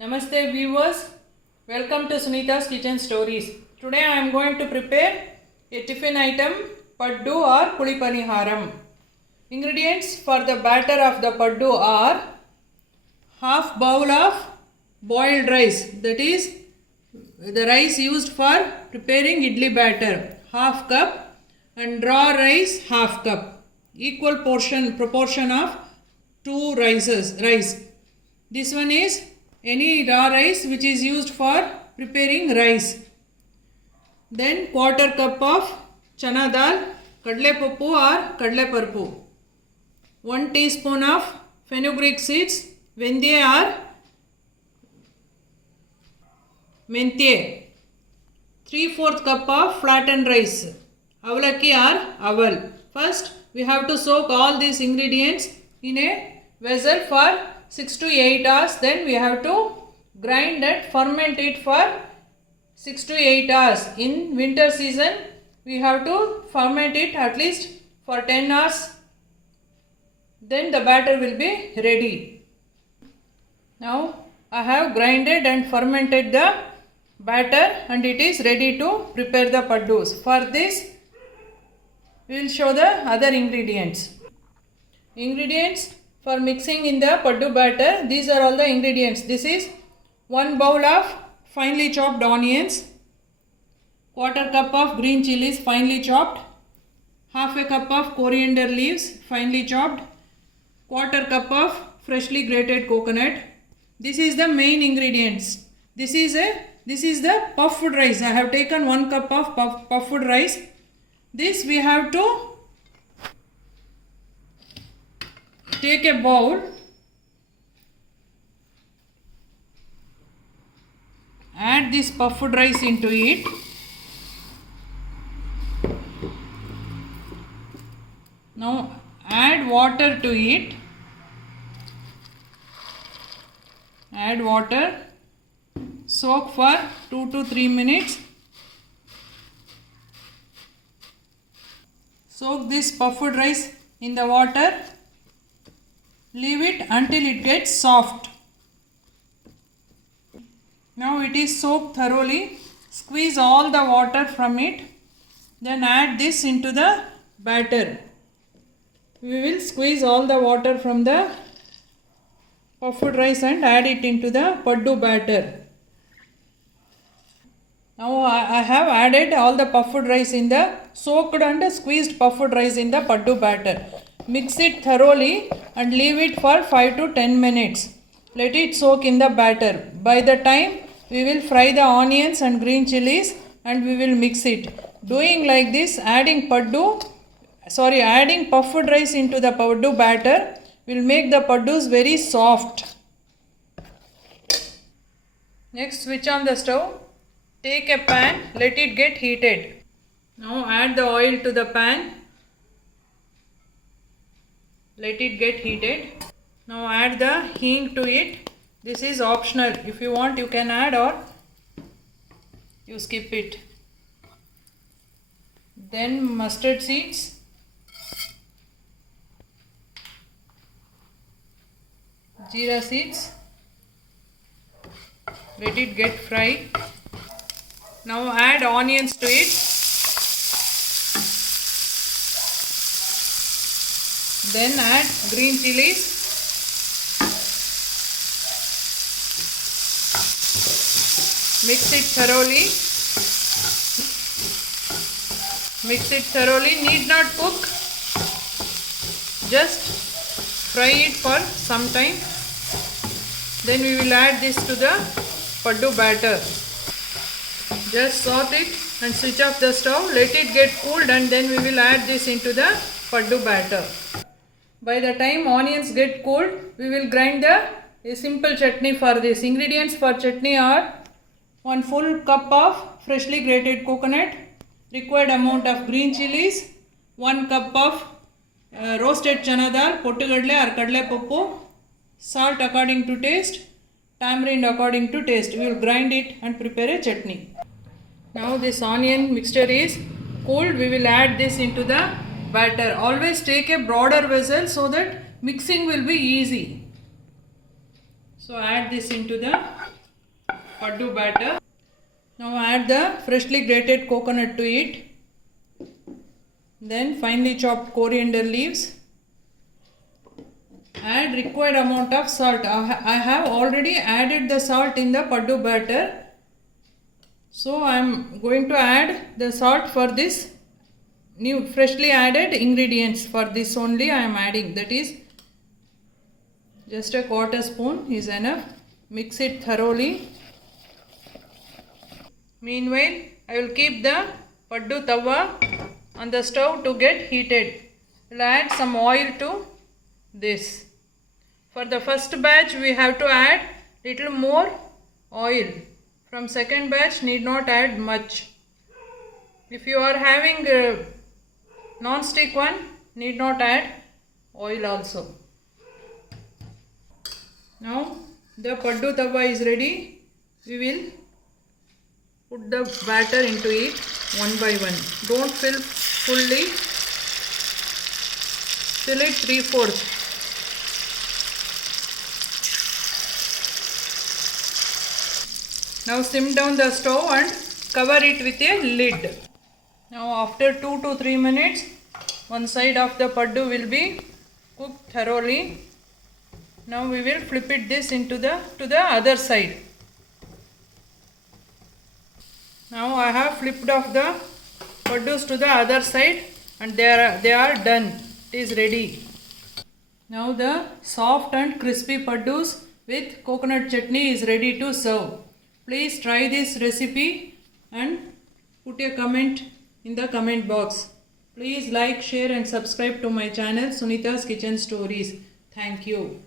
Namaste viewers, welcome to Sunita's Kitchen Stories. Today I am going to prepare a tiffin item paddu or pulipaniharam. Ingredients for the batter of the paddu are half bowl of boiled rice, that is the rice used for preparing idli batter, half cup, and raw rice half cup, equal proportion of two rice. This one is any raw rice which is used for preparing rice. Then quarter cup of chana dal, kadle pappu or kadle parpu. 1 teaspoon of fenugreek seeds, vendye or mentye. 3/4 cup of flattened rice, avalakki or aval. First, we have to soak all these ingredients in a vessel for 6 to 8 hours. Then we have to grind and ferment it for 6 to 8 hours. In winter season, we have to ferment it at least for 10 hours. Then the batter will be ready. Now I have grinded and fermented the batter and it is ready to prepare the paddus. For this, we will show the other ingredients. Ingredients for mixing in the paddu batter, these are all the ingredients. This is 1 bowl of finely chopped onions, quarter cup of green chilies finely chopped, half a cup of coriander leaves finely chopped, quarter cup of freshly grated coconut. This is the main ingredients. This is the puffed rice. I have taken 1 cup of puffed rice. This we have to take a bowl, add this puffed rice into it. Now add water to it. Add water. Soak for 2 to 3 minutes. Soak this puffed rice in the water. Leave it until it gets soft. Now it is soaked thoroughly. Squeeze all the water from it. Then add this into the batter. We will squeeze all the water from the puffed rice and add it into the paddu batter. Now I have added all the puffed rice in the soaked and squeezed puffed rice in the paddu batter. Mix it thoroughly and leave it for 5 to 10 minutes. Let it soak in the batter. By the time we will fry the onions and green chilies and we will mix it. Doing like this, adding puffed rice into the paddu batter will make the paddus very soft. Next, switch on the stove. Take a pan, let it get heated. Now add the oil to the pan. Let it get heated. Now add the hing to it. This is optional. If you want, you can add or you skip it. Then mustard seeds. Jeera seeds. Let it get fried. Now add onions to it. Then add green chilies. Mix it thoroughly. Need not cook. Just fry it for some time. Then we will add this to the paddu batter. Just saute it and switch off the stove. Let it get cooled and then we will add this into the paddu batter. By the time onions get cooled, we will grind a simple chutney for this. Ingredients for chutney are 1 full cup of freshly grated coconut, required amount of green chilies, 1 cup of roasted chana dal, pottugadle or kadle pappu, salt according to taste, tamarind according to taste. We will grind it and prepare a chutney. Now this onion mixture is cooled. We will add this into the batter. Always take a broader vessel so that mixing will be easy. So add this into the paddu batter. Now add the freshly grated coconut to it. Then finely chopped coriander leaves. Add required amount of salt. I have already added the salt in the paddu batter. So I am going to add the salt for this new freshly added ingredients. For this only I am adding, that is just a quarter spoon is enough. Mix it thoroughly. Meanwhile, I will keep the paddu tawa on the stove to get heated. I will add some oil to this. For the first batch we have to add little more oil. From second batch need not add much. If you are having a non-stick one, need not add oil also. Now the paddu tawa is ready. We will put the batter into it one by one. Don't fill fully. Fill it 3/4. Now sim down the stove and cover it with a lid. Now after 2 to 3 minutes, one side of the paddu will be cooked thoroughly. Now we will flip it this to the other side. Now I have flipped off the paddus to the other side and they are done. It is ready. Now the soft and crispy paddus with coconut chutney is ready to serve. Please try this recipe and put a comment in the comment box. Please like, share and subscribe to my channel Sunita's Kitchen Stories. Thank you.